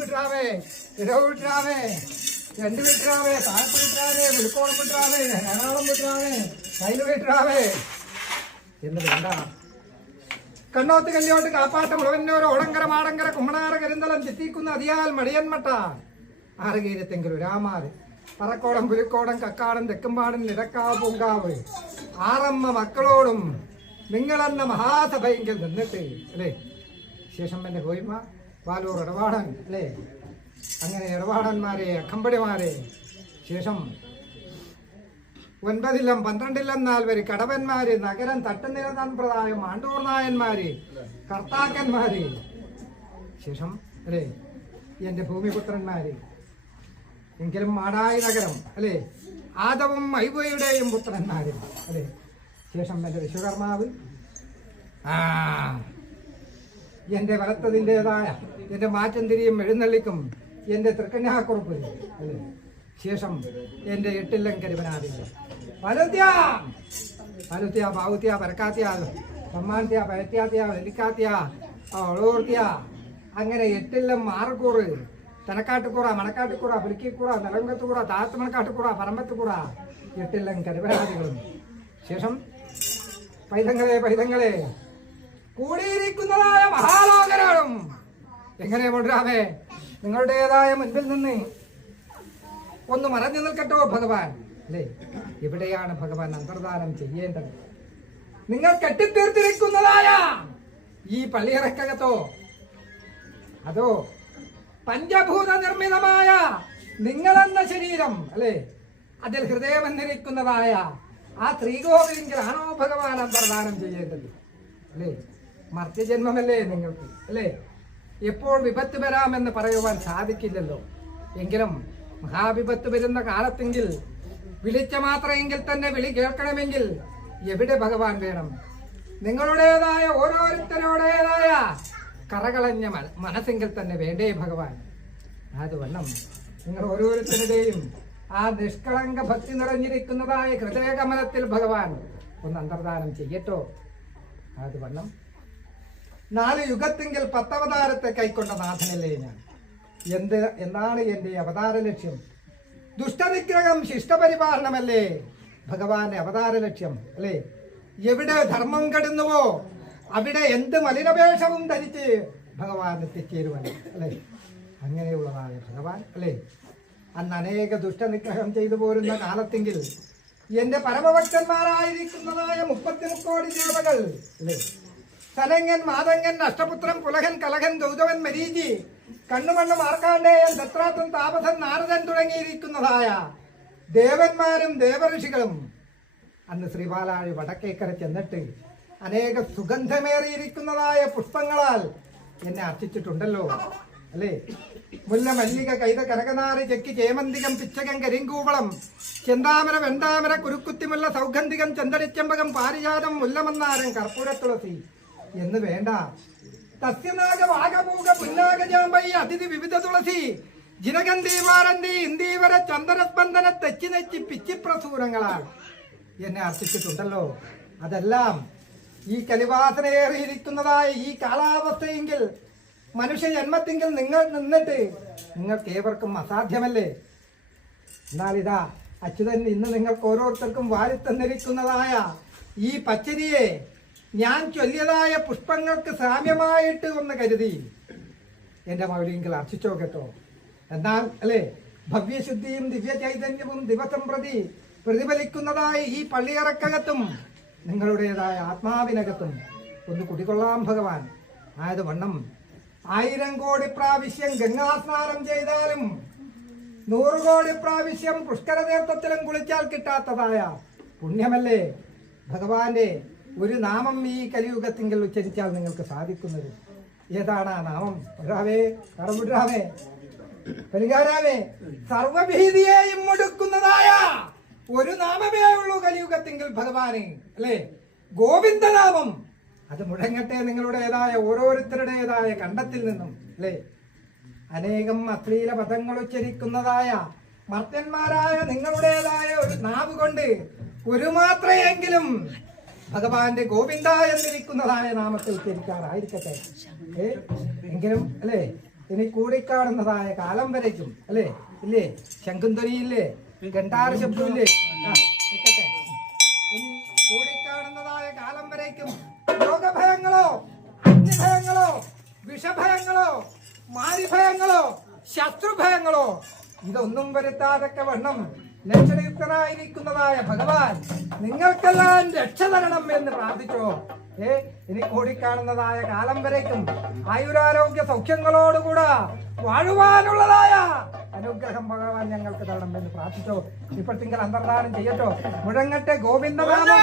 വിട്ടാവേ, ഇടവ് വിട്ടാവേ, രണ്ട് വിട്ടാവേ, താഴത്ത് വിട്ടാവേ, വിളിക്കോളം വിട്ടാവേ, എറണാകുളം വിട്ടാവേ, കയ്യിൽ വിട്ടാവേ എന്ന് വേണ്ട. കണ്ണോത്ത് കല്യോട്ട് കാപ്പാട്ട് മുളവന്നൂർ ഓടങ്കര മാടങ്കര കുമ്മണാറ കരിന്തളം ചിറ്റിക്കുന്ന അതിയാൽ മടിയന്മട്ട ആറുകീരത്തെങ്കിലും രാമാറ് പറക്കോടം പുലിക്കോടം കക്കാടൻ തെക്കുംപാടൻ ഇടക്കാവ് പൂങ്കാവ് ആറമ്മ മക്കളോടും നിങ്ങളെന്ന മഹാസഭയെങ്കിൽ നിന്നിട്ട് അല്ലേ ശേഷം എൻ്റെ കോയ്മ പാലൂർ ഇടപാടൻ അല്ലേ അങ്ങനെ ഇടപാടന്മാരെ അക്കമ്പടിമാരെ ശേഷം 9 ഇല്ലം 12 ഇല്ലം 4 പേര് കടവന്മാര് നഗരം തട്ടുനില തന്ത്രതായം ആണ്ടൂർ നായന്മാര് കർത്താക്കന്മാര് ശേഷം അല്ലേ എൻ്റെ ഭൂമിപുത്രന്മാര് എങ്കിലും മാടായി നഗരം അല്ലേ ആദവും ഐവയുടെയും പുത്രന്മാര് അല്ലേ ശേഷം എൻ്റെ വിശ്വകർമാവ് എൻ്റെ വലത്തതിൻ്റെതായ എൻ്റെ മാറ്റം തിരിയും എഴുന്നള്ളിക്കും എൻ്റെ തൃക്കന്യാക്കുറുപ്പ് അല്ലേ ശേഷം എൻ്റെ 8 ഇല്ലം കരിവനാദികൾ പലുത്യ ബാവുത്യ പരക്കാത്യ സമ്മാനത്യ പരത്യാത്യ വെലിക്കാത്യ ഒളൂർത്തിയ അങ്ങനെ 8 ഇല്ലം മാറക്കൂറ് തനക്കാട്ടുകൂറ മണക്കാട്ടുകൂറ പുലിക്കിക്കൂറ നിലങ്കത്തുകൂറ താഴത്ത് മണക്കാട്ടുകൂറ പറമ്പത്തുകൂറ 8 ഇല്ലം കരിവനാദികളും ശേഷം പൈതങ്ങളെ കൂടിയിരിക്കുന്നതായ മഹാലോകരാളും എങ്ങനെ കൊണ്ടുവരാമേ നിങ്ങളുടേതായ മുൻപിൽ നിന്ന് ഒന്ന് മറഞ്ഞു നിൽക്കട്ടോ ഭഗവാൻ അല്ലേ എവിടെയാണ് ഭഗവാൻ അന്തർദാനം ചെയ്യേണ്ടത് നിങ്ങൾ കെട്ടിത്തീർത്തിരിക്കുന്നതായ ഈ പള്ളിയറക്കകത്തോ അതോ പഞ്ചഭൂത നിർമ്മിതമായ നിങ്ങളെന്ന ശരീരം അല്ലേ അതിൽ ഹൃദയമെന്നിരിക്കുന്നതായ ആ ശ്രീകോവിലെങ്കിലാണോ ഭഗവാൻ അന്തർദാനം ചെയ്യേണ്ടത് അല്ലേ മർത്യജന്മമല്ലേ നിങ്ങൾക്ക് അല്ലേ എപ്പോൾ വിപത്ത് വരാമെന്ന് പറയുവാൻ സാധിക്കില്ലല്ലോ എങ്കിലും മഹാവിപത്ത് വരുന്ന കാലത്തെങ്കിൽ വിളിച്ച മാത്രമെങ്കിൽ തന്നെ വിളി കേൾക്കണമെങ്കിൽ എവിടെ ഭഗവാൻ വേണം നിങ്ങളുടേതായ ഓരോരുത്തരുടേതായ കറകളഞ്ഞ മനസ്സെങ്കിൽ തന്നെ വേണ്ടേ ഭഗവാൻ അതുവണ്ണം നിങ്ങൾ ഓരോരുത്തരുടെയും ആ നിഷ്കളങ്ക ഭക്തി നിറഞ്ഞിരിക്കുന്നതായ ഹൃദയകമലത്തിൽ ഭഗവാൻ ഒന്ന് അന്തർദാനം ചെയ്യട്ടോ അതുവണ്ണം 4 യുഗത്തെങ്കിൽ 10 അവതാരത്തെ കൈക്കൊണ്ട നാഥനല്ലേ ഞാൻ എന്നാണ് എൻ്റെ അവതാര ലക്ഷ്യം ദുഷ്ടനിഗ്രഹം ശിഷ്ടപരിപാലനമല്ലേ ഭഗവാന്റെ അവതാര ലക്ഷ്യം അല്ലേ എവിടെ ധർമ്മം കെടുന്നുവോ അവിടെ എന്ത് മലിനവേഷവും ധരിച്ച് ഭഗവാൻ എത്തിച്ചേരുവല്ലോ അല്ലേ അങ്ങനെയുള്ളതായ ഭഗവാൻ അല്ലേ അന്ന് അനേക ദുഷ്ടനിഗ്രഹം ചെയ്തു പോരുന്ന കാലത്തെങ്കിൽ എൻ്റെ പരമഭക്തന്മാരായിരിക്കുന്നതായ 30 കോടി ദേവകൾ അല്ലേ സനങ്ങൻ മാതങ്ങൻ അഷ്ടപുത്രൻ പുലഹൻ കലഹൻ ഗൗതമൻ മരീചി കണ്ണുമണ്ണ് മാർക്കാണ്ഡേയൻ ദത്രാത്തൻ താപസൻ നാരദൻ തുടങ്ങിയിരിക്കുന്നതായ ദേവന്മാരും ദേവഋഷികളും അന്ന് ശ്രീപാലാഴി വടക്കേക്കര ചെന്നിട്ട് അനേക സുഗന്ധമേറിയിരിക്കുന്നതായ പുഷ്പങ്ങളാൽ എന്നെ അർച്ചിച്ചിട്ടുണ്ടല്ലോ അല്ലേ മുല്ല മല്ലിക കൈത കനകനാറി ചെക്കി ചേമന്തികം പിച്ചകം കരിങ്കൂവളം ചെന്താമര വെണ്ടാമര കുരുക്കുത്തിമുല്ല സൗഗന്ധികം ചെന്തടിച്ചെമ്പകം പാരിജാതം മുല്ലമന്നാരം കർപ്പൂരത്തുളസി എന്ന് വേണ്ട തസ്യനാഗ വാഗപൂക പുന്നാഗജാമ്പൈ അതിഥി വിവിധ തുളസി ജിനഗന്ധീവാരന്തി ഇന്ദീവര ചന്ദനസ്പന്ദന തെച്ചി നെച്ചി പിച്ചിപ്രസൂരങ്ങളാൽ എന്നെ അർപ്പിച്ചിട്ടുണ്ടല്ലോ അതെല്ലാം ഈ കലിവാസനയേറിയിരിക്കുന്നതായ ഈ കാലാവസ്ഥയെങ്കിൽ മനുഷ്യ ജന്മത്തെങ്കിൽ നിങ്ങൾ നിന്നിട്ട് നിങ്ങൾക്ക് ഏവർക്കും അസാധ്യമല്ലേ എന്നാൽ ഇതാ അച്യുതൻ ഇന്ന് നിങ്ങൾക്ക് ഓരോരുത്തർക്കും വാരിത്തന്നിരിക്കുന്നതായ ഈ പച്ചരിയെ ഞാൻ ചൊല്ലിയതായ പുഷ്പങ്ങൾക്ക് സാമ്യമായിട്ട് ഒന്ന് കരുതി എൻ്റെ മൗലിയെങ്കിൽ അർച്ചിച്ചോ കേട്ടോ എന്നാൽ അല്ലേ ഭവ്യശുദ്ധിയും ദിവ്യ ചൈതന്യവും ദിവസം പ്രതി പ്രതിഫലിക്കുന്നതായ ഈ പള്ളിയറക്കകത്തും നിങ്ങളുടേതായ ആത്മാവിനകത്തും ഒന്ന് കുടികൊള്ളാം ഭഗവാൻ ആയത് വണ്ണം 1000 കോടി പ്രാവശ്യം ഗംഗാസ്നാനം ചെയ്താലും 100 കോടി പ്രാവശ്യം പുഷ്കരതീർത്ഥത്തിലും കുളിച്ചാൽ കിട്ടാത്തതായ പുണ്യമല്ലേ ഭഗവാന്റെ ഒരു നാമം ഈ കലിയുഗത്തിങ്കിൽ ഉച്ചരിച്ചാൽ നിങ്ങൾക്ക് സാധിക്കുന്നത് ഏതാണ് ആ നാമം വിടാവേ കറവിടാവേ പരിഹാരാവേ സർവഭീതിയെയും മുടുക്കുന്നതായ ഒരു നാമമേ ഉള്ളൂ കലിയുഗത്തിങ്കിൽ ഭഗവാനെ അല്ലേ ഗോവിന്ദനാമം അത് മുഴങ്ങട്ടെ നിങ്ങളുടേതായ ഓരോരുത്തരുടേതായ കണ്ടത്തിൽ നിന്നും അല്ലേ അനേകം അശ്ലീല പദങ്ങൾ ഉച്ചരിക്കുന്നതായ മർത്യന്മാരായ നിങ്ങളുടേതായ ഒരു നാവ് കൊണ്ട് ഒരു മാത്രയെങ്കിലും ഭഗവാന്റെ ഗോവിന്ദ എന്നിരിക്കുന്നതായ നാമത്തെ ഉച്ചരിക്കാറായിരിക്കട്ടെ എങ്കിലും അല്ലേ ഇനി കൂടിക്കാണുന്നതായ കാലം വരയ്ക്കും അല്ലേ ഇല്ലേ ശംഖുധ്വനിയില്ലേ ഗണ്ടാര ശബ്ദമില്ലേ നിൽക്കട്ടെ ഇനി കൂടിക്കാണുന്നതായ കാലം വരയ്ക്കും രോഗഭയങ്ങളോ അഗ്നിഭയങ്ങളോ വിഷഭയങ്ങളോ മാരിഭയങ്ങളോ ശത്രുഭയങ്ങളോ ഇതൊന്നും വരുത്താതൊക്കെ വണ്ണം ലക്ഷണയുക്തനായിരിക്കുന്നതായ ഭഗവാൻ നിങ്ങൾക്കെല്ലാം രക്ഷ തരണം എന്ന് പ്രാർത്ഥിച്ചോ. ഇനി കൂടിക്കാണുന്നതായ കാലം വരേക്കും ആയുരാരോഗ്യ സൗഖ്യങ്ങളോടുകൂടെ വാഴുവാനുള്ളതായ അനുഗ്രഹം ഭഗവാൻ ഞങ്ങൾക്ക് തരണം എന്ന് പ്രാർത്ഥിച്ചോ. ഇപ്പോൾ തിങ്കൾ അന്തർദാനം ചെയ്യട്ടോ. മുഴങ്ങട്ടെ ഗോവിന്ദനാമം.